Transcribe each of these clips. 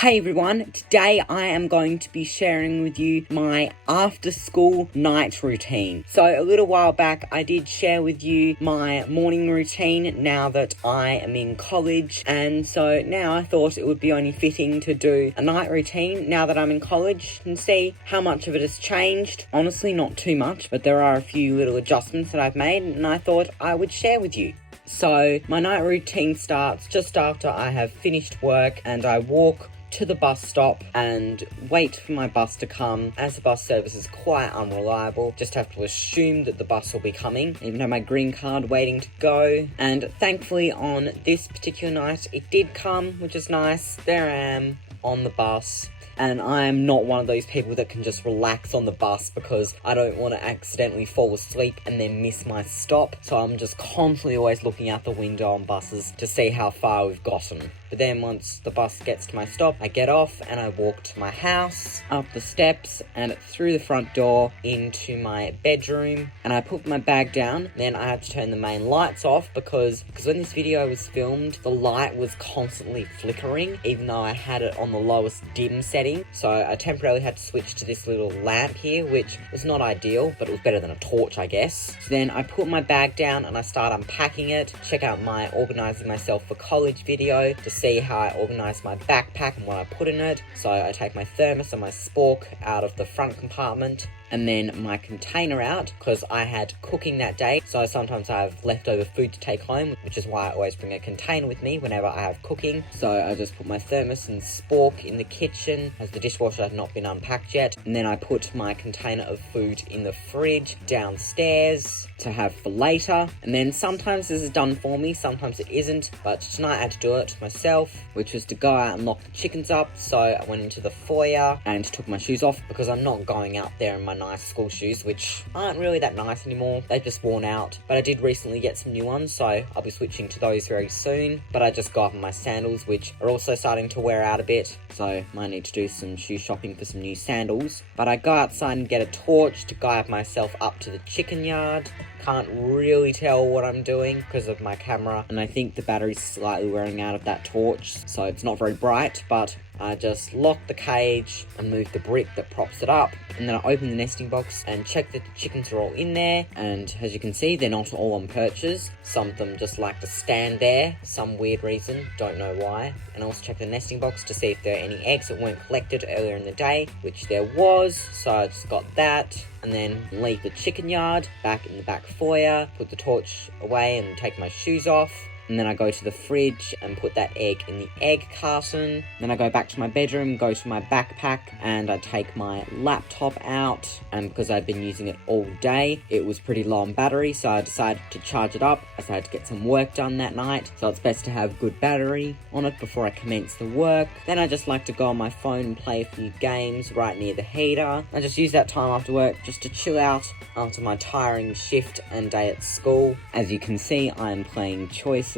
Hey everyone, today I am going to be sharing with you my after school night routine. So a little while back I did share with you my morning routine now that I am in college, and so now I thought it would be only fitting to do a night routine now that I'm in college and see how much of it has changed. Honestly, not too much, but there are a few little adjustments that I've made and I thought I would share with you. So my night routine starts just after I have finished work and I walk to the bus stop and wait for my bus to come. As the bus service is quite unreliable, just have to assume that the bus will be coming, even though my green card waiting to go. And thankfully on this particular night it did come, which is nice. There I am on the bus. And I'm not one of those people that can just relax on the bus because I don't want to accidentally fall asleep and then miss my stop. So I'm just constantly always looking out the window on buses to see how far we've gotten. But then once the bus gets to my stop, I get off and I walk to my house, up the steps and through the front door into my bedroom. And I put my bag down. Then I had to turn the main lights off because when this video was filmed, the light was constantly flickering, even though I had it on the lowest dim setting. So I temporarily had to switch to this little lamp here, which was not ideal, but it was better than a torch, I guess. So then I put my bag down and I start unpacking it. Check out my organising myself for college video to see how I organise my backpack and what I put in it. So I take my thermos and my spork out of the front compartment, and then my container out because I had cooking that day, so sometimes I have leftover food to take home, which is why I always bring a container with me whenever I have cooking. So I just put my thermos and spork in the kitchen as the dishwasher had not been unpacked yet, and then I put my container of food in the fridge downstairs to have for later. And then sometimes this is done for me, sometimes it isn't, but tonight I had to do it myself, which was to go out and lock the chickens up. So I went into the foyer and took my shoes off because I'm not going out there in my nice school shoes, which aren't really that nice anymore. They've just worn out, but I did recently get some new ones, so I'll be switching to those very soon. But I just got my sandals, which are also starting to wear out a bit, so might need to do some shoe shopping for some new sandals. But I go outside and get a torch to guide myself up to the chicken yard. Can't really tell what I'm doing because of my camera, and I think the battery's slightly wearing out of that torch, so it's not very bright. But I just lock the cage and move the brick that props it up, and then I open the nesting box and check that the chickens are all in there. And as you can see, they're not all on perches. Some of them just like to stand there for some weird reason, don't know why. And I also check the nesting box to see if there are any eggs that weren't collected earlier in the day, which there was, so I just got that. And then leave the chicken yard back in the back foyer, put the torch away and take my shoes off. And then I go to the fridge and put that egg in the egg carton. Then I go back to my bedroom, go to my backpack, and I take my laptop out. And because I'd been using it all day, it was pretty low on battery, so I decided to charge it up as I had to get some work done that night. So it's best to have good battery on it before I commence the work. Then I just like to go on my phone and play a few games right near the heater. I just use that time after work just to chill out after my tiring shift and day at school. As you can see, I am playing Choices,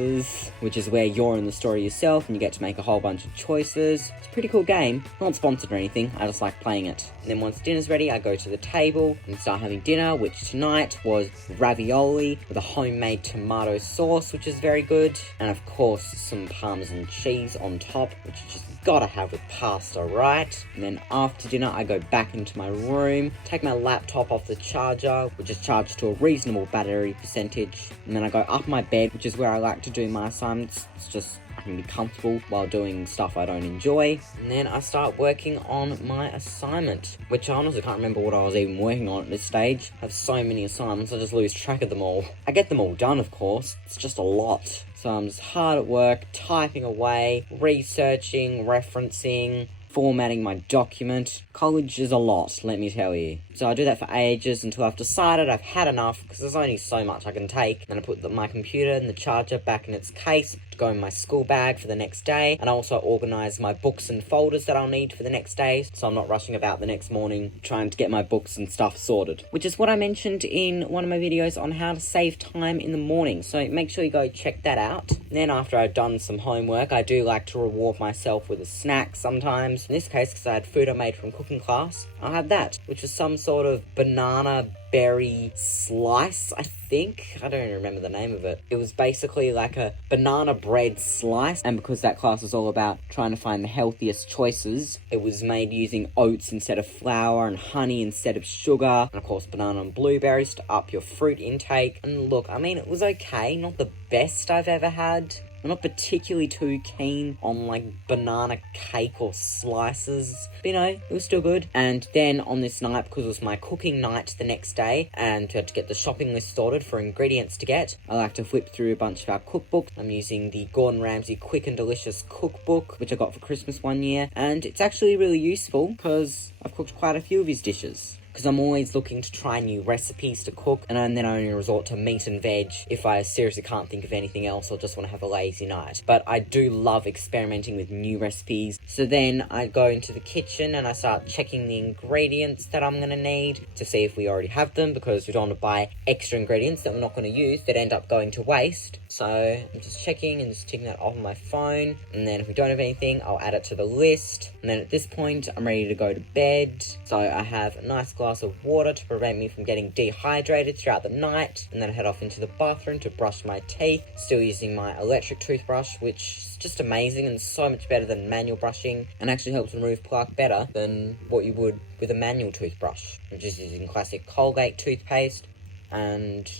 which is where you're in the story yourself and you get to make a whole bunch of choices. It's a pretty cool game. Not sponsored or anything, I just like playing it. And then once dinner's ready, I go to the table and start having dinner, which tonight was ravioli with a homemade tomato sauce, which is very good. And of course, some Parmesan cheese on top, which is just gotta have with pasta, right? And then after dinner, I go back into my room, take my laptop off the charger, which is charged to a reasonable battery percentage. And then I go up my bed, which is where I like to do my assignments. It's just, I can be comfortable while doing stuff I don't enjoy. And then I start working on my assignment, which I honestly can't remember what I was even working on at this stage. I have so many assignments, I just lose track of them all. I get them all done, of course. It's just a lot. So I'm just hard at work, typing away, researching, referencing, formatting my document. College is a lot, let me tell you. So I do that for ages until I've decided I've had enough, because there's only so much I can take. Then I put my computer and the charger back in its case to go in my school bag for the next day. And I also organise my books and folders that I'll need for the next day, so I'm not rushing about the next morning trying to get my books and stuff sorted. Which is what I mentioned in one of my videos on how to save time in the morning, so make sure you go check that out. And then after I've done some homework, I do like to reward myself with a snack sometimes. In this case, because I had food I made from cooking class, I had that, which was some sort of banana blueberry slice, I think. I don't even remember the name of it. It was basically like a banana bread slice, and because that class was all about trying to find the healthiest choices, it was made using oats instead of flour and honey instead of sugar, and of course banana and blueberries to up your fruit intake. And look, I mean, it was okay, not the best I've ever had. I'm not particularly too keen on like banana cake or slices, but it was still good. And then on this night, because it was my cooking night the next day and had to get the shopping list sorted for ingredients to get, I like to flip through a bunch of our cookbooks. I'm using the Gordon Ramsay Quick and Delicious cookbook, which I got for Christmas one year, and it's actually really useful because I've cooked quite a few of his dishes. Because I'm always looking to try new recipes to cook, and then I only resort to meat and veg if I seriously can't think of anything else or just want to have a lazy night. But I do love experimenting with new recipes. So then I go into the kitchen and I start checking the ingredients that I'm going to need to see if we already have them, because we don't want to buy extra ingredients that we're not going to use that end up going to waste. So I'm just checking and just ticking that off on my phone, and then if we don't have anything, I'll add it to the list. And then at this point, I'm ready to go to bed. So I have a nice glass of water to prevent me from getting dehydrated throughout the night, and then I head off into the bathroom to brush my teeth, still using my electric toothbrush, which is just amazing and so much better than manual brushing, and actually helps remove plaque better than what you would with a manual toothbrush. I'm just using classic Colgate toothpaste and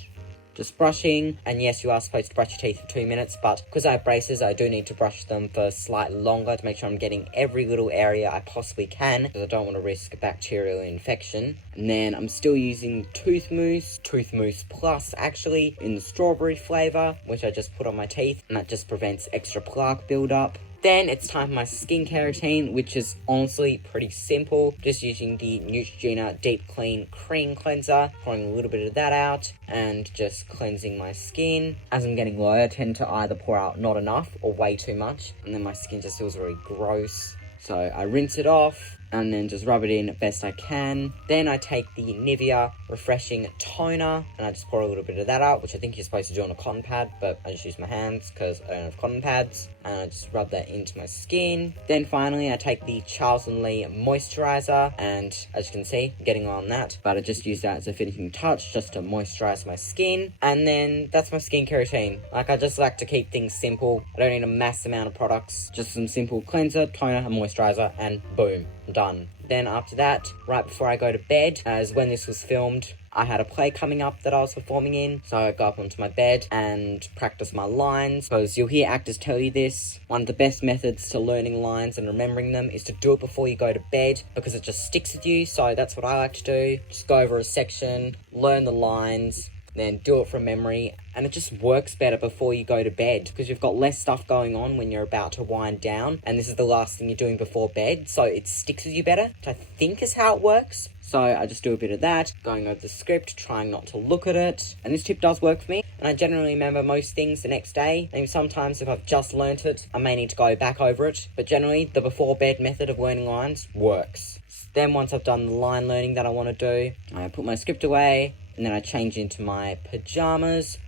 just brushing. And yes, you are supposed to brush your teeth for 2 minutes, but because I have braces, I do need to brush them for slightly longer to make sure I'm getting every little area I possibly can, because I don't want to risk a bacterial infection. And then I'm still using Tooth Mousse Plus actually, in the strawberry flavour, which I just put on my teeth, and that just prevents extra plaque buildup. Then it's time for my skincare routine, which is honestly pretty simple. Just using the Neutrogena Deep Clean Cream Cleanser, pouring a little bit of that out, and just cleansing my skin. As I'm getting low, I tend to either pour out not enough or way too much, and then my skin just feels very gross. So I rinse it off and then just rub it in best I can. Then I take the Nivea Refreshing Toner and I just pour a little bit of that out, which I think you're supposed to do on a cotton pad, but I just use my hands because I don't have cotton pads. And I just rub that into my skin. Then finally I take the Charles & Lee Moisturizer, and as you can see, I'm getting on that, but I just use that as a finishing touch just to moisturize my skin. And then that's my skincare routine. Like, I just like to keep things simple. I don't need a mass amount of products, just some simple cleanser, toner, and moisturizer, and boom, done. Then after that, right before I go to bed, as when this was filmed, I had a play coming up that I was performing in, so I go up onto my bed and practice my lines, because you'll hear actors tell you this. One of the best methods to learning lines and remembering them is to do it before you go to bed, because it just sticks with you. So that's what I like to do. Just go over a section, learn the lines, then do it from memory, and it just works better before you go to bed, because you've got less stuff going on when you're about to wind down, and this is the last thing you're doing before bed, so it sticks with you better, which I think is how it works. So I just do a bit of that, going over the script, trying not to look at it, and this tip does work for me, and I generally remember most things the next day. Maybe sometimes if I've just learnt it, I may need to go back over it, but generally the before bed method of learning lines works. Then once I've done the line learning that I want to do, I put my script away, and then I change into my pajamas,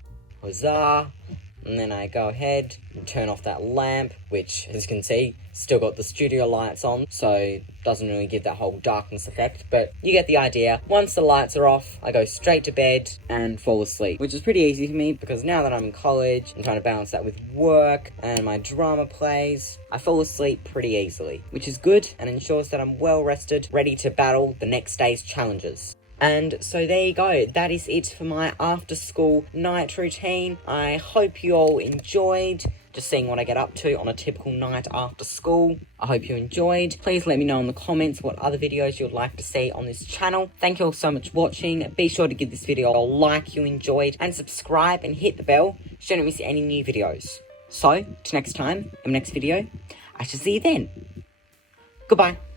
huzzah, and then I go ahead and turn off that lamp, which, as you can see, still got the studio lights on, so doesn't really give that whole darkness effect, but you get the idea. Once the lights are off, I go straight to bed and fall asleep, which is pretty easy for me, because now that I'm in college, I'm trying to balance that with work and my drama plays, I fall asleep pretty easily, which is good and ensures that I'm well rested, ready to battle the next day's challenges. And so there you go, that is it for my after school night routine. I hope you all enjoyed just seeing what I get up to on a typical night after school. I hope you enjoyed. Please let me know in the comments what other videos you'd like to see on this channel. Thank you all so much for watching. Be sure to give this video a like you enjoyed, and subscribe and hit the bell so you don't miss any new videos. So, till next time, in my next video, I shall see you then. Goodbye.